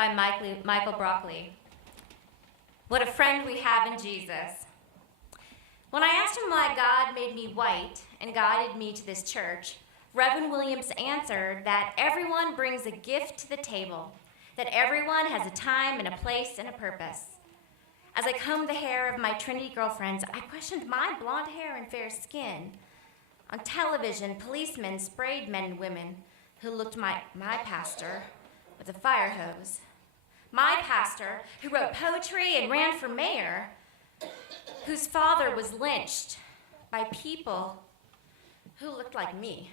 by Michael Broccoli. What a friend we have in Jesus. When I asked him why God made me white and guided me to this church, Reverend Williams answered that everyone brings a gift to the table, that everyone has a time and a place and a purpose. As I combed the hair of my Trinity girlfriends, I questioned my blonde hair and fair skin. On television, policemen sprayed men and women who looked my pastor with a fire hose. My pastor, who wrote poetry and ran for mayor, whose father was lynched by people who looked like me.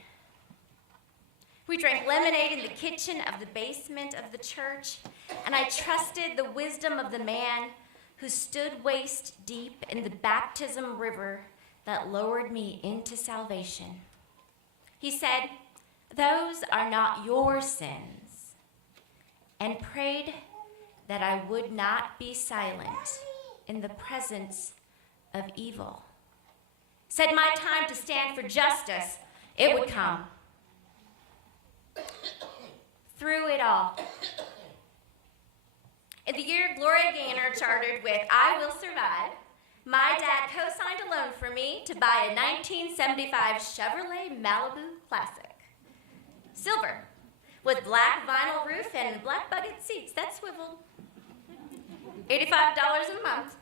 We drank lemonade in the kitchen of the basement of the church, and I trusted the wisdom of the man who stood waist deep in the baptism river that lowered me into salvation. He said, "Those are not your sins," and prayed that I would not be silent in the presence of evil. Said my time to stand for justice, it would come. Through it all. In the year Gloria Gaynor chartered with I Will Survive, my dad co-signed a loan for me to buy a 1975 Chevrolet Malibu Classic. Silver, with black vinyl roof and black bucket seats that swiveled. $85 a month.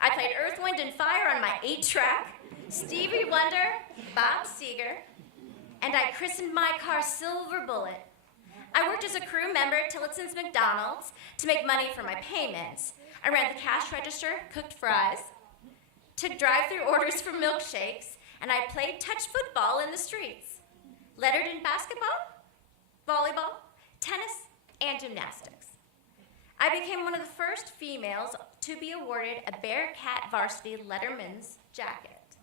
I played Earth, Wind, and Fire on my 8-track, Stevie Wonder, Bob Seger, and I christened my car Silver Bullet. I worked as a crew member at Tillotson's McDonald's to make money for my payments. I ran the cash register, cooked fries, took drive-through orders for milkshakes, and I played touch football in the streets. Lettered in basketball, volleyball, tennis, and gymnastics. I became one of the first females to be awarded a Bearcat varsity letterman's jacket.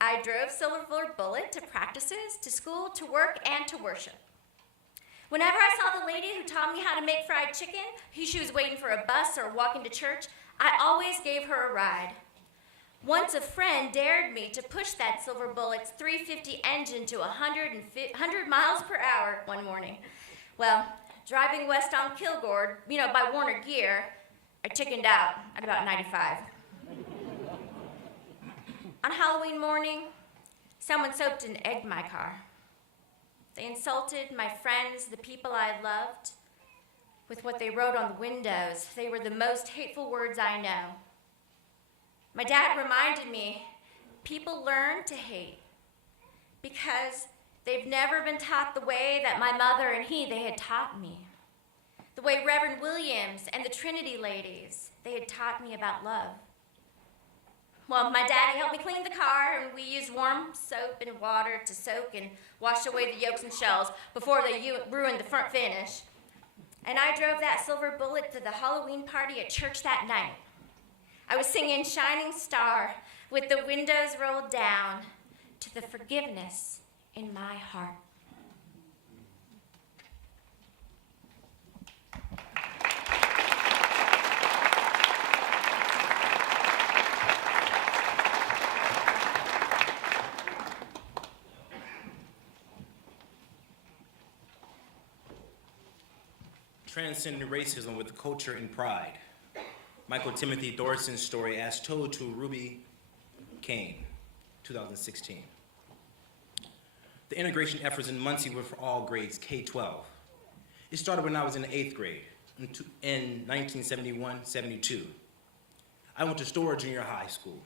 I drove Silver Bullet to practices, to school, to work, and to worship. Whenever I saw the lady who taught me how to make fried chicken, who she was waiting for a bus or walking to church, I always gave her a ride. Once a friend dared me to push that Silver Bullet's 350 engine to 100 miles per hour one morning. Well, driving west on Kilgore, by Warner Gear, I chickened out at about 95. On Halloween morning, someone soaped and egged my car. They insulted my friends, the people I loved, with what they wrote on the windows. They were the most hateful words I know. My dad reminded me, people learn to hate because they've never been taught the way that my mother and they had taught me. The way Reverend Williams and the Trinity ladies, they had taught me about love. Well, my daddy helped me clean the car, and we used warm soap and water to soak and wash away the yolks and shells before they ruined the front finish. And I drove that Silver Bullet to the Halloween party at church that night. I was singing Shining Star with the windows rolled down to the forgiveness in my heart. Transcending racism with culture and pride. Michael Timothy Thorson's story as told to Ruby Kane, 2016. The integration efforts in Muncie were for all grades, K-12. It started when I was in the 8th grade, in 1971-72. I went to Storer Junior High School,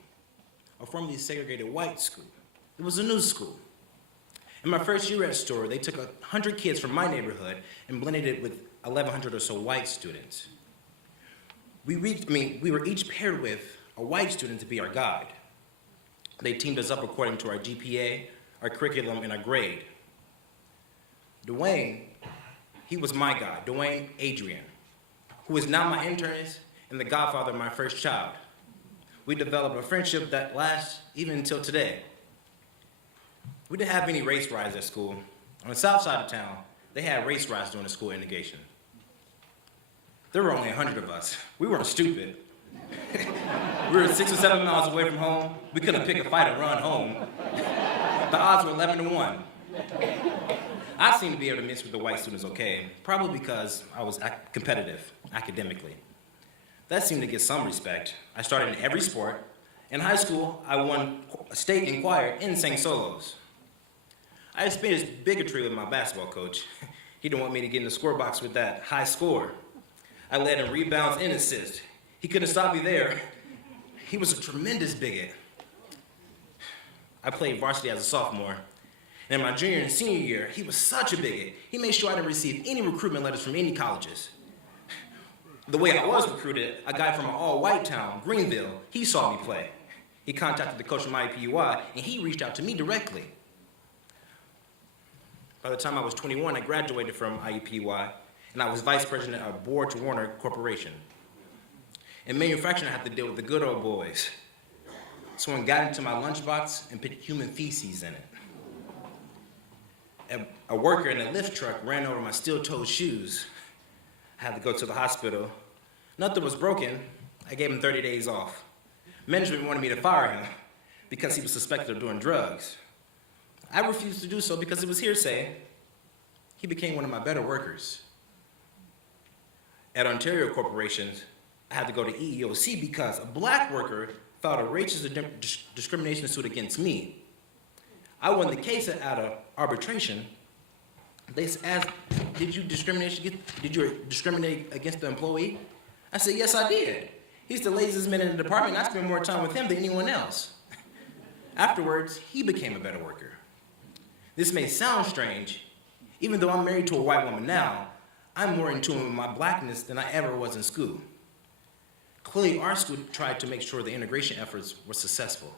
a formerly segregated white school. It was a new school. In my first year at Storer, they took 100 kids from my neighborhood and blended it with 1,100 or so white students. We were each paired with a white student to be our guide. They teamed us up according to our GPA, our curriculum, and our grade. Dwayne, he was my guy, Dwayne Adrian, who is now my internist and the godfather of my first child. We developed a friendship that lasts even until today. We didn't have any race riots at school. On the south side of town, they had race riots during the school integration. There were only 100 of us. We weren't stupid. We were 6 or 7 miles away from home. We couldn't pick a fight and run home. The odds were 11-1. I seemed to be able to mix with the white students okay, probably because I was competitive academically. That seemed to get some respect. I started in every sport. In high school, I won state and choir and sang solos. I experienced bigotry with my basketball coach. He didn't want me to get in the score box with that high score. I led in rebounds and assists. He couldn't stop me there. He was a tremendous bigot. I played varsity as a sophomore. And in my junior and senior year, he was such a bigot. He made sure I didn't receive any recruitment letters from any colleges. The way I was recruited, a guy from an all-white town, Greenville, he saw me play. He contacted the coach from IUPUI, and he reached out to me directly. By the time I was 21, I graduated from IUPUI, and I was vice president of Board to Warner Corporation. In manufacturing, I had to deal with the good old boys. Someone got into my lunchbox and put human feces in it. A worker in a lift truck ran over my steel-toed shoes. I had to go to the hospital. Nothing was broken. I gave him 30 days off. Management wanted me to fire him because he was suspected of doing drugs. I refused to do so because it was hearsay. He became one of my better workers. At Ontario Corporations, I had to go to EEOC because a black worker filed a racist discrimination suit against me. I won the case out of arbitration. They asked, did you discriminate against the employee? I said, yes, I did. He's the laziest man in the department. I spend more time with him than anyone else. Afterwards, he became a better worker. This may sound strange. Even though I'm married to a white woman now, I'm more in tune with my blackness than I ever was in school. Clearly, our school tried to make sure the integration efforts were successful.